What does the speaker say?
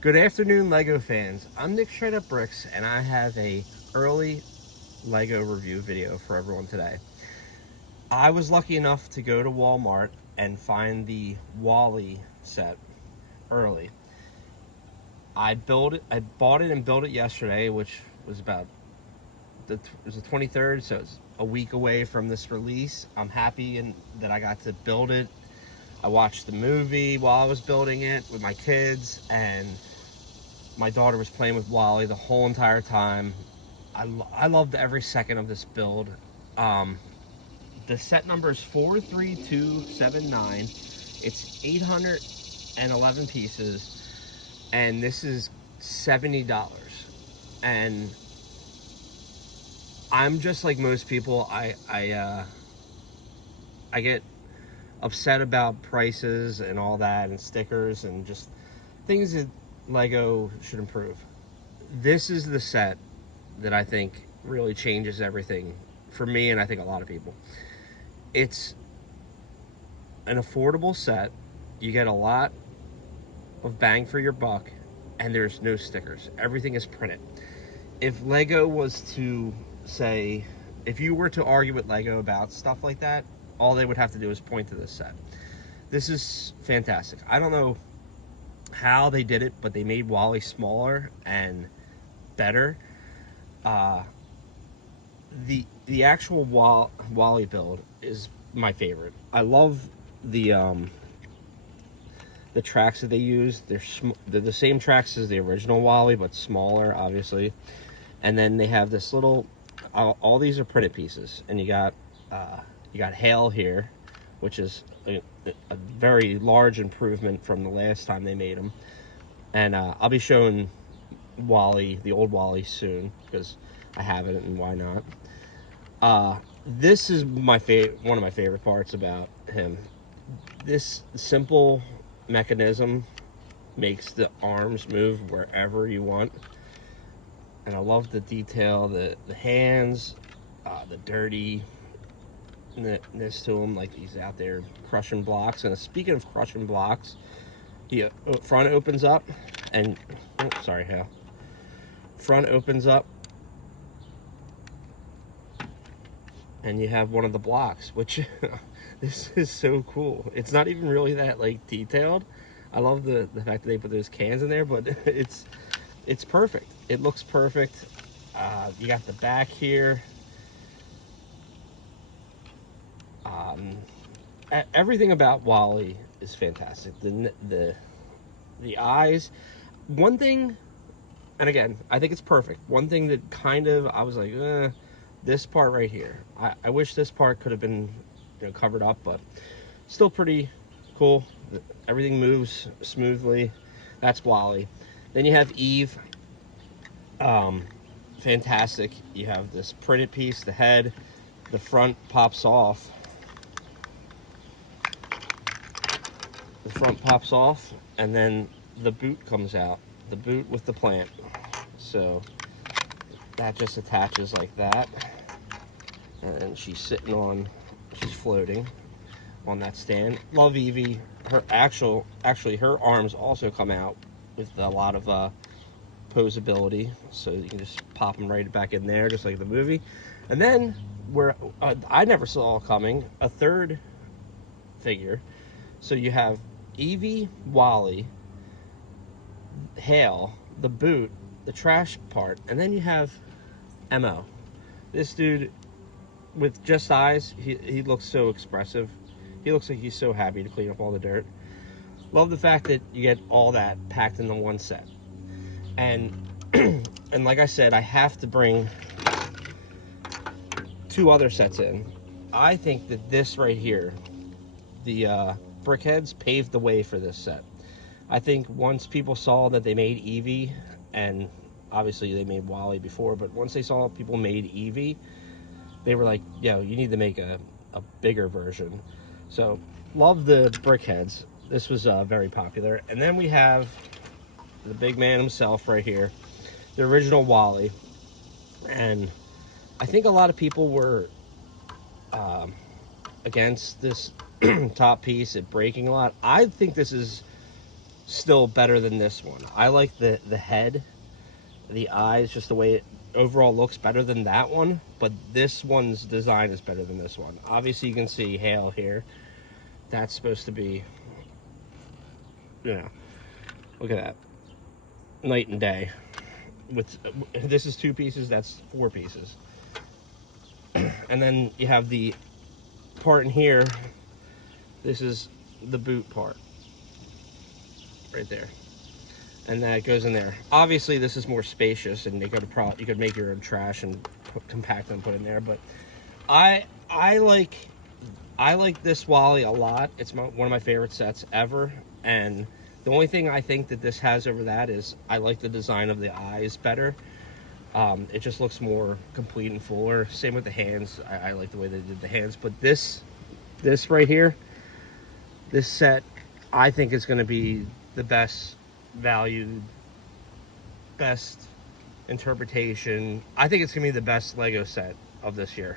Good afternoon, Lego fans. I'm Nick Straight Up Bricks, and I have a early Lego review video for everyone today. I was lucky enough to go to Walmart and find the WALL-E set early. I bought it and built it yesterday, which was it was the 23rd, so it's a week away from this release. I'm happy that I got to build it. I watched the movie while I was building it with my kids, and my daughter was playing with WALL-E the whole entire time. I loved every second of this build. The set number is 43279. It's 811 pieces, and this is $70. And I'm just like most people. I get upset about prices and all that, and stickers and just things that Lego should improve. This is the set that I think really changes everything for me, and I think a lot of people. It's an affordable set. You get a lot of bang for your buck, and there's no stickers. Everything is printed. If Lego was to say, if you were to argue with Lego about stuff like that, all they would have to do is point to this set. This is fantastic. I don't know how they did it, but they made WALL-E smaller and better. The actual WALL-E build is my favorite. I love the tracks that they use. They're the same tracks as the original WALL-E, but smaller, obviously. And then they have this little. All these are printed pieces, and you got Hale here, which is a very large improvement from the last time they made them. And I'll be showing WALL-E, the old WALL-E, soon, because I have it, and why not? This is one of my favorite parts about him. This simple mechanism makes the arms move wherever you want. And I love the detail, the hands, the dirtiness to him, like he's out there crushing blocks. And speaking of crushing blocks, the front opens up, and sorry, Hal. Front opens up, and you have one of the blocks, which this is so cool. It's not even really that like detailed. I love the fact that they put those cans in there, but it's perfect. It looks perfect. You got the back here. Everything about WALL-E is fantastic. The eyes. One thing, and again, I think it's perfect. One thing that kind of I was like, this part right here. I wish this part could have been covered up, but still pretty cool. Everything moves smoothly. That's WALL-E. Then you have Eve. Fantastic. You have this printed piece, the head, the front pops off. The front pops off, and then the boot comes out. The boot with the plant. So that just attaches like that. And she's floating on that stand. Love Evie. Actually, her arms also come out with a lot of posability, so you can just pop them right back in there, just like the movie. And then where I never saw coming, a third figure. So you have Evie, WALL-E, Hale, the boot, the trash part, and then you have Mo. This dude with just eyes, he looks so expressive. He looks like he's so happy to clean up all the dirt. Love the fact that you get all that packed into one set. And and like I said, I have to bring two other sets in. I think that this right here, the Brickheads, paved the way for this set. I think once people saw that they made Evie, and obviously they made WALL-E before, but once they saw people made Evie, they were like, yo, you need to make a bigger version. So love the Brickheads. This was very popular. And then we have the big man himself right here, the original WALL-E. And I think a lot of people were against this top piece, it breaking a lot. I think this is still better than this one. I like the head, the eyes, just the way it overall looks better than that one, but this one's design is better than this one. Obviously you can see Hale here. That's supposed to be, you know, look at that, night and day. With this is 2 pieces, that's 4 pieces. And then you have the part in here. This is the boot part right there, and that goes in there. Obviously this is more spacious, and you could make your own trash and compact and put in there, but I like this Wally a lot. It's one of my favorite sets ever, and the only thing I think that this has over that is I like the design of the eyes better. It just looks more complete and fuller. Same with the hands. I like the way they did the hands, but this right here, this set, I think is going to be the best value, best interpretation. I think it's going to be the best Lego set of this year.